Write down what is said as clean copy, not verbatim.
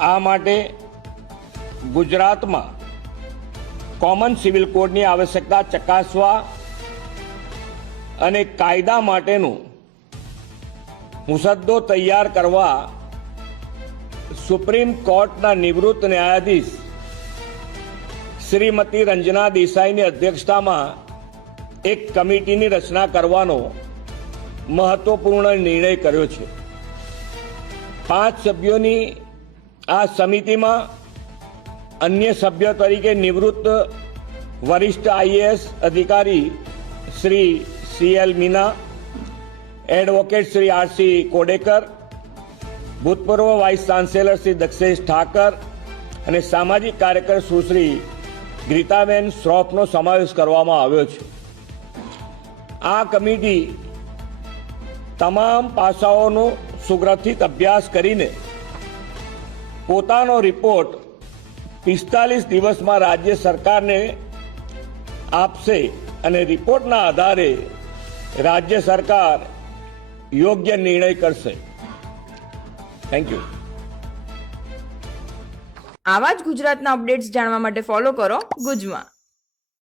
આ માટે ગુજરાતમાં કોમન સિવિલ કોડની આવશ્યકતા ચકાસવા અને કાયદા માટેનું મુસદ્દો તૈયાર કરવા સુપ્રીમ કોર્ટના નિવૃત્ત ન્યાયાધીશ શ્રીમતી રંજના દેસાઈની અધ્યક્ષતામાં એક કમિટીની રચના કરવાનો મહત્વપૂર્ણ નિર્ણય કર્યો છે। 5 સભ્યોની આ સમિતિમાં અન્ય સભ્ય તરીકે નિવૃત્ત વરિષ્ઠ આઈએએસ અધિકારી Shri CL Meena, advocate Shri RC Kodekar, ભૂતપૂર્વ વાઇસ ચાન્સેલર શ્રી દક્ષેશ ઠાકર અને સામાજિક કાર્યકર સુશ્રી ગીતાબેન શ્રોફનો સમાવેશ કરવામાં આવ્યો છે। આ કમિટી તમામ પાસાઓનો સુગ્રથિત અભ્યાસ કરીને પોતાનો રિપોર્ટ 45 દિવસમાં રાજ્ય સરકારને આપશે અને રિપોર્ટના આધારે રાજ્ય સરકાર યોગ્ય નિર્ણય કરશે। Thank you. આવા જ ગુજરાતના અપડેટ્સ જાણવા માટે ફોલો કરો ગુજમાં।